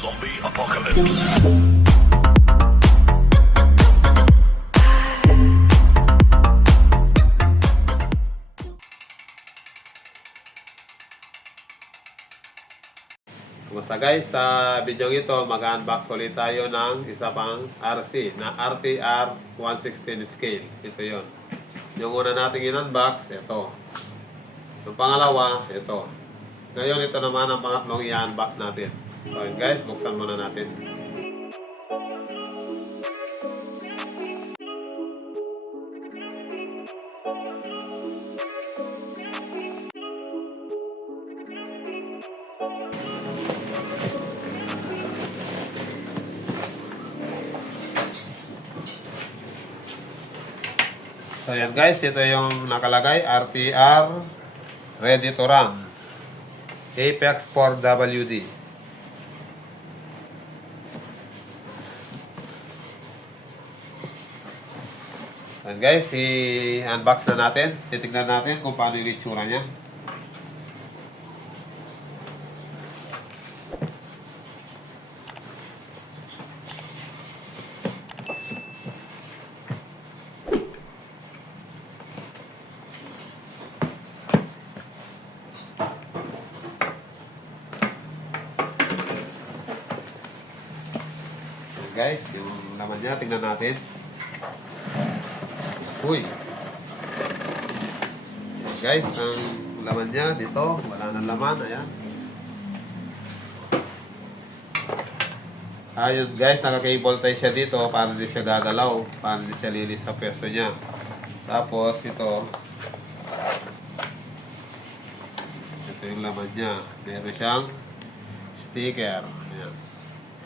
Zombie Apocalypse. Kumusta guys? Sa video ito, mag-unbox ulit tayo ng isa pang RC na RTR 116 scale. Ito yon. Yung una nating in-unbox, ito. Yung pangalawa, ito. Ngayon, ito naman ang pangatlong i-unbox natin. So guys, buksan muna natin. So yan guys, ito yung nakalagay, RTR Ready to Run Apex 4WD. Yan guys, i-unbox na natin. Titignan natin kung paano yung itsura niya. Guys, yung laman niya, tingnan natin. Uy! Guys, ang laman niya dito, wala nang laman, ayan. Ayun guys, naka-cable tie siya dito para hindi siya gagalaw, para hindi siya lilis sa pwesto niya. Tapos ito yung laman niya. Meron siyang sticker. Ayan.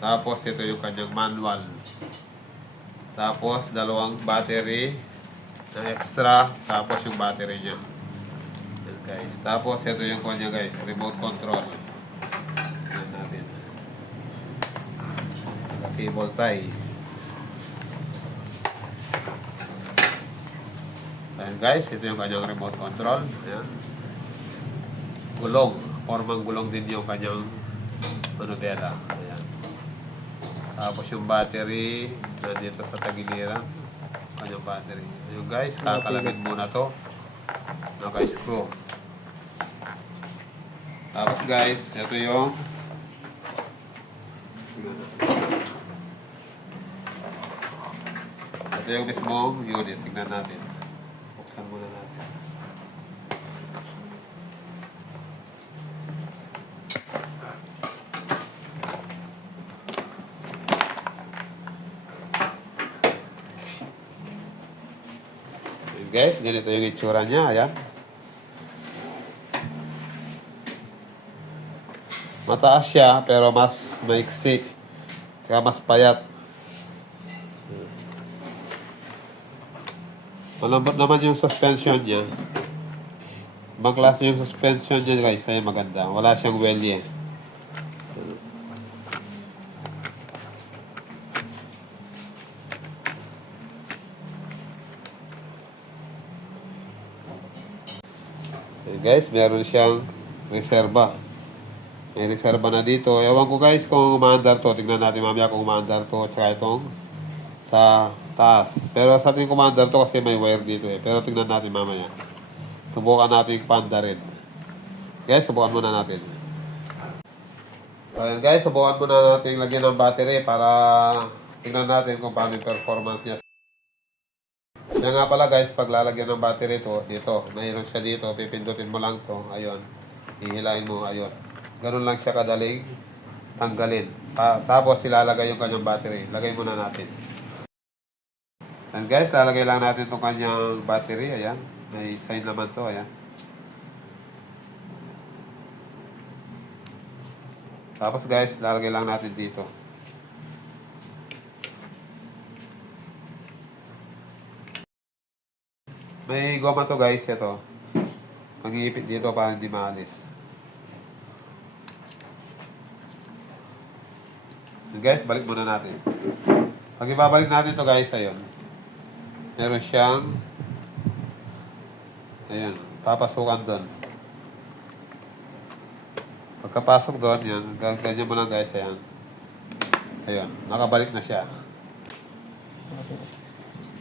Tapos ito yung kanyang manual. Tapos dalawang battery na extra. Tapos yung battery niya. Ayan guys. Tapos ito yung kanya guys, remote control. Ayan natin. Cable tie. Ayan guys, ito yung kanyang remote control. Ayan. Gulong. Formang gulong din yung kanyang manubela. Ayan. Tapos yung battery nandito sa tagiliran. Kanyang battery. Ayun guys, kakalagin muna to. Naka-screw. Tapos guys, ito yung mismong unit. Tingnan natin. Buksan muna natin. Guys, ganito yung itsura niya. Ayan. Mataas siya, pero mas maiksi. Tsaka mas payat. Malambot naman yung suspension niya. Ibang klase yung suspension niya, guys. Ay maganda. Wala siyang welly. Guys, meron siyang reserva. May reserva na dito. Ewan ko guys kung umaandar to. Tingnan natin mamaya kung umaandar to. Tsaka itong sa taas. Pero sa ating umaandar to kasi may wire dito eh. Pero tingnan natin mamaya. Subukan natin paandarin. Guys, subukan muna natin. So ayan guys, subukan muna natin lagyan ng battery para tingnan natin kung paano yung performance niya. Kaya nga pala guys, pag lalagyan ng battery to, dito, mayroon siya dito, pipindutin mo lang to, ayun, hihilain mo, ayun. Ganun lang siya kadaling tanggalin. Tapos ilalagay yung kanyang battery. Lagay muna natin. And guys, lalagay lang natin itong kanyang battery, ayan. May sign naman to, ayan. Tapos guys, lalagay lang natin dito. May goma to guys, ito. Pag-iipit dito para hindi maalis. So guys, balik muna natin. Pag ibabalik natin to guys, ayun. Meron siyang ayan, papasukan doon. Pagkapasok doon, yan, ganyan mo lang guys, ayan. Ayun, nakabalik na siya.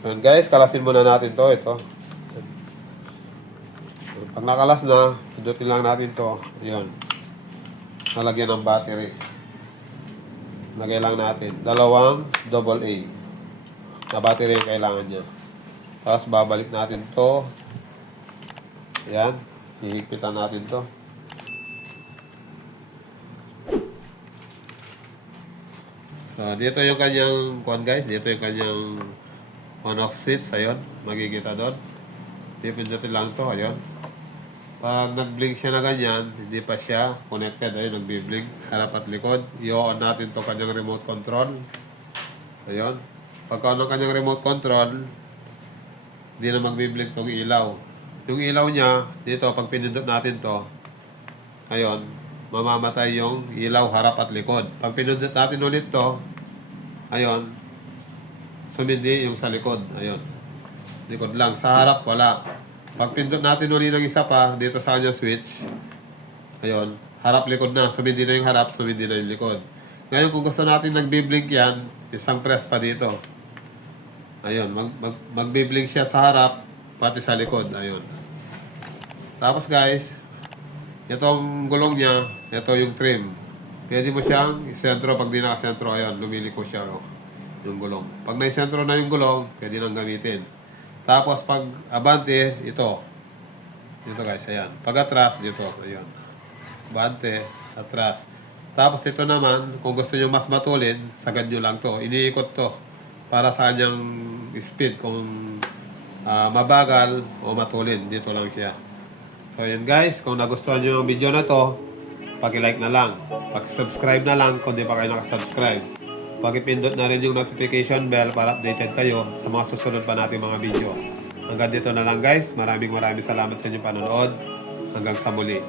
Ayun guys, kalasin muna natin to. Ito. Pag nakalas na, pindutin lang natin to. Ayun. Nalagyan ng battery. Lagay lang natin. 2 AA. Na battery yung kailangan niya. Tapos babalik natin to. Ayan. Hihigpitan natin to. So, dito yung kanyang guys. Dito yung kanyang on-off switch. Ayun. Magigita doon. Pipindutin lang to. Ayun. Pag nag-blink siya na ganyan, hindi pa siya connected. Ayun, nagbi-blink. Harap at likod. I-on natin to kanyang remote control. Ayun. Pagka on ng kanyang remote control, hindi na magbi-blink tong ilaw. Yung ilaw niya, dito, pag pinindot natin to, ayun, mamamatay yung ilaw harap at likod. Pag pinindot natin ulit to, ayun, sumindi yung sa likod. Ayun. Likod lang. Sa harap, wala. Pag pindot natin ulit ng isa pa, dito sa kanya switch, ayun, harap-likod na. Sumindi na yung harap, sumindi na yung likod. Ngayon, kung gusto natin nagbi-blink yan, isang press pa dito. Ayun, magbi-blink siya sa harap, pati sa likod. Ayun. Tapos guys, itong gulong niya, ito yung trim. Pwede mo siyang isentro pag di nakasentro. Ayun, lumiliko siya. Oh, yung gulong. Pag naisentro na yung gulong, pwede nang gamitin. Tapos pag abante, ito. Dito guys, ayan. Pag atras, dito. Ayan. Abante, atras. Tapos ito naman, kung gusto nyo mas matulid, sagad nyo lang to. Iniikot to. Para sa kanyang speed. Kung mabagal o matulid, dito lang siya. So ayan guys, kung nagustuhan nyo yung video na to, paki-like na lang. Paki-subscribe na lang kung di pa kayo nakasubscribe. Pag-ipindot na rin yung notification bell para updated kayo sa mga susunod pa nating mga video. Hanggang dito na lang guys. Maraming salamat sa inyong panonood. Hanggang sa muli.